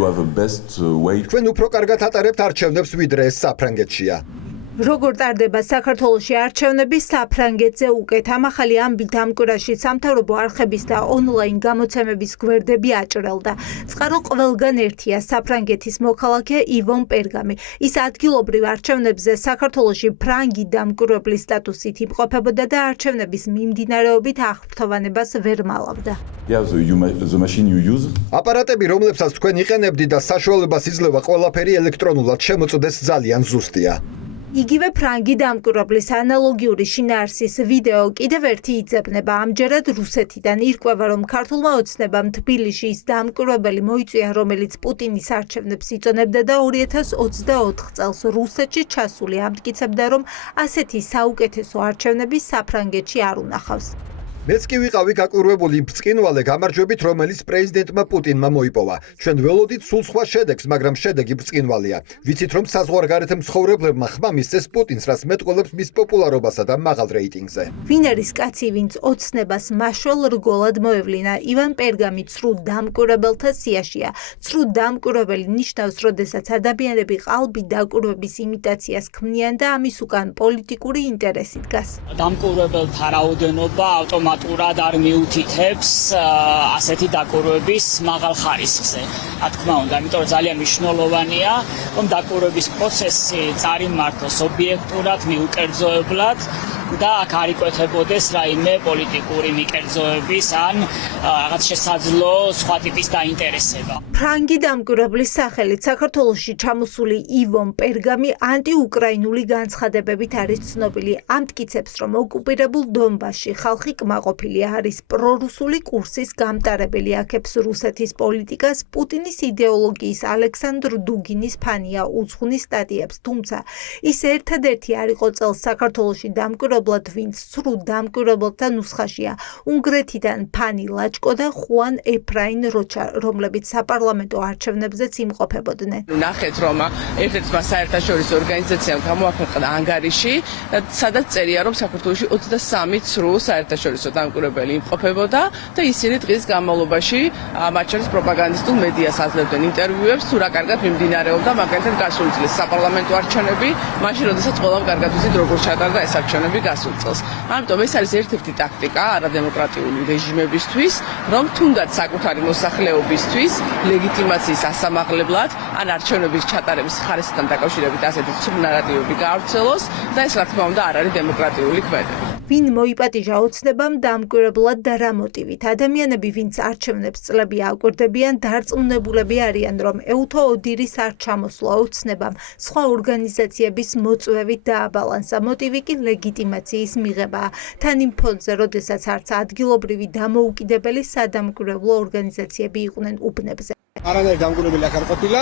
you have a best way. Ჩვენ უფრო კარგად ატარებთ არჩევნებს ვიდრე ეს საფრანგეთშია. როგორ ტარდება საქართველოში არჩევნები საფრანგეთზე უკეთ ამახალი ამბით ამ კვირაში სამთავრობო არხების და ონლაინ გამოცემების გვერდები აჭრელდა. წყარო ყველგან ერთია საფრანგეთის მოქალაქე ივონ პერგამი. ის ადგილობრივ არჩევნებზე საქართველოში ფრანგი დამკვირვებლის სტატუსით იმყოფებოდა და არჩევნების მიმდინარეობით აღფრთოვანებას ვერ მალავდა. Yeah, the machine you use. აპარატები, რომლებსაც თქვენ იყენებდი და საშუალებას იძლევა ყველაფერი ელექტრონულად შემოწდეს ძალიან ზუსტია. იგივე ფრანგი დამკვირვებლის ანალოგიური შინაარსის ვიდეო კიდევ ერთი იძებნება. ამჯერად რუსეთიდან ირკვევა, რომ ქართულმა ოცნებამ თბილისში ის დამკვირვებელი მოიწვია, რომელიც პუტინის არჩევნებს იწონებდა და 2024 წელს რუსეთში ჩასული ამტკიცებდა, რომ ასეთი საუკეთესო არჩევნები საფრანგეთში არ უნახავს. მეც კი ვიყავი გაკვირვებული ბრწყინვალე გამარჯვებით, რომელიც პრეზიდენტმა პუტინმა მოიპოვა. ჩვენ ველოდით სულ სხვა შედეგს, მაგრამ შედეგი ბრწყინვალეა. ვიცით, რომ საზღვარგარეთ მცხოვრებლებმა ხმა მისცეს პუტინს, რაც მეტყველებს მის პოპულარობასა და მაღალ რეიტინგზე. ვინ არის კაცი, ვინც ოცნებას მაშვალ რგოლად მოევლინა? ივან პერგამი ცრუ დამკვირვებელთა სიაშია. ცრუ დამკვირვებელი ნიშნავს, როდესაც ადამიანები ყალბი დაკვირვების იმიტაციას ქმნიან და ამის უკან პოლიტიკური ინტერესი დგას. დამკვირვებელთა რაოდენობა ავტომატურად არ მიუთითებს ასეთი დაკვირვების მაღალ ხარისხზე. რა თქმა უნდა, იმიტომ რომ ძალიან მნიშვნელოვანია, რომ დაკვირვების პროცესი წარიმართოს ობიექტურად, მიუკერძოებლად და აქ არ იკვეთებოდეს რაიმე პოლიტიკური მიკერძოების ან რაღაც შესაძლო სხვა ტიპის დაინტერესება. ფრანგი დამკვირვებლის სახელით საქართველოში ჩამოსული ივონ პერგამი ანტიუკრაინული განცხადებებით არის ცნობილი. ამტკიცებს, რომ ოკუპირებულ დონბასში ხალხი კმაყოფილი არის, პრორუსული კურსის გამტარებელი, აქებს რუსეთის პოლიტიკას, პუტინის იდეოლოგიის ალექსანდრ დუგინის ფანია, უძღვნის სტატიებს, თუმცა ის ერთადერთი არ იყო წელს საქართველოში დამკვირვებლად, ვინც ცრუ დამკვირვებელთა ნუსხაშია. უნგრეთიდან ფანი ლაჭკო და ხუან ეფრაინ როჩა, რომლებიც საპარლამენტო არჩევნებზეც იმყოფებოდნენ. ნახეთ, რომ ერთ-ერთმა საერთაშორისო ორგანიზაციამ გამოაქვეყნა ანგარიში, სადაც წერია, რომ საქართველოში 23 ცრუ საერთაშორისო დამკვირვებელი იმყოფებოდა და ისინი დღის განმავლობაში მათ შორის პროპაგანდისტულ მედიას აძლევდნენ ინტერვიუებს, თუ რა კარგად მიმდინარეობდა მაგალითად გასული წლის საპარლამენტო არჩევნები, მაშინ როდესაც ყველამ კარგად იცით როგორ ჩატარდა ეს არჩევნები გასულ წელს. ამიტომ ეს არის ერთ-ერთი ტაქტიკა არადემოკრატიული რეჟიმებისთვის, რომ თუნდაც საკუთარი მოსახლეობისთვის ლეგიტიმაციის ასამაღლებლად ან არჩევნების ჩატარების ხარისხთან დაკავშირებით ასეთი ცრუ ნარატივები გაავრცელოს და ეს რა თქმა უნდა არ არის დემოკრატიული ქმედება. ვინ მოიპატიჟა ოცნებამ დამკვირვებლად და რა მოტივით? ადამიანები, ვინც არჩევნებს წლები აკვირდებიან, დარწმუნებულები არიან, რომ ეუთო ოდირის არ ჩამოსვლა ოცნებამ სხვა ორგანიზაციების მოწვევით დააბალანსა. მოტივი კი ლეგიტიმაციის მიღებაა. თან იმ ფონზე, როდესაც არც ადგილობრივი დამოუკიდებელი სადამკვირვებლო ორგანიზაციები იყვნენ უბნებზე. არანაირი დამკვირვებელი აქ არ ყოფილა,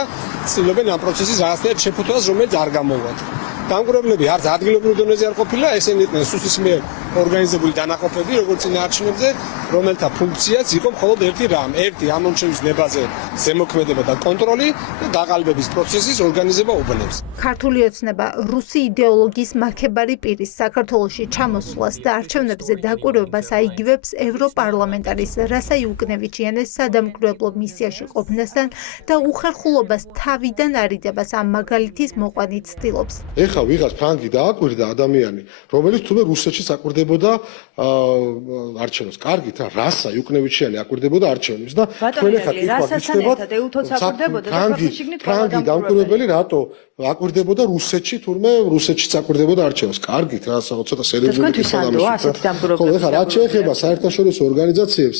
ცდილობენ ამ პროცესის რაღაცნაირად შეფუთვას, რომელიც არ გამოვადა. დამკვირვებლები არც ადგილობრივ დონეზე არ ყოფილა, ესენი იყვნენ სუსის მიერ ორგანიზებული დანაყოფები, როგორც წინა არჩევნებზე, რომელთა ფუნქციაც იყო მხოლოდ ერთი რამ, ერთი ამონჩევის ნებაზე ზემოქმედება და კონტროლი და დაყალბების პროცესის ორგანიზება უბნებს. ქართული ოცნება რუსი იდეოლოგიის მაქებარი პირის საქართველოში ჩამოსვლას და არჩევნებზე დაკვირვებას აიგივებს ევროპარლამენტარის რასა იუკნევიჩიანეს სადამკვირვებლო მისიაში ყოფნასთან და უხერხულობას თავიდან არიდებას ამ მაგალითის მოყვანით ცდილობს. ეხლა ვიღაც ფრანგი დააკვირდა ადამიანი, რომელიც თუნდაც რუსეთში საკვირდებოდა არჩევნებს. კარგით, რასა იუკნევიჩიანი აკვირდებოდა არჩევნებს და თქვენ ეხლა ფრანგი დამკვირვებელი რატო აკვირდებოდა რუსეთში, თურმე რუსეთში საკვირდებოდა არჩევნებს. კარგით, რასა ცოტა სერიოზული თქვენთვისანდოა ასეთი დამკვირვებლები. ხო, ეხლა რაც შეეხება საერთაშორისო ორგანიზაციებს,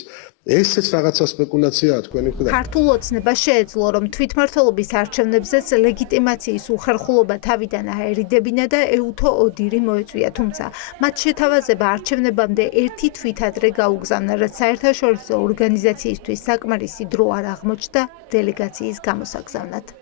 ესეც რაღაცა სპეკულაციაა თქვენი მხრიდან. ქართულ ოცნებას შეეძლო, რომ თვითმმართველობის არჩევნებზეც ლეგიტიმაციის უხერხულობა თავიდან აერიდებინა და ეუთო ოდირი მოეწვია, თუმცა მათ შეთავაზება არჩევნებამდე ერთი თვით ადრე გაუგზავნა, რაც საერთაშორისო ორგანიზაციისთვის საკმარისი დრო არ აღმოჩნდა დელეგაციის გამოსაგზავნად.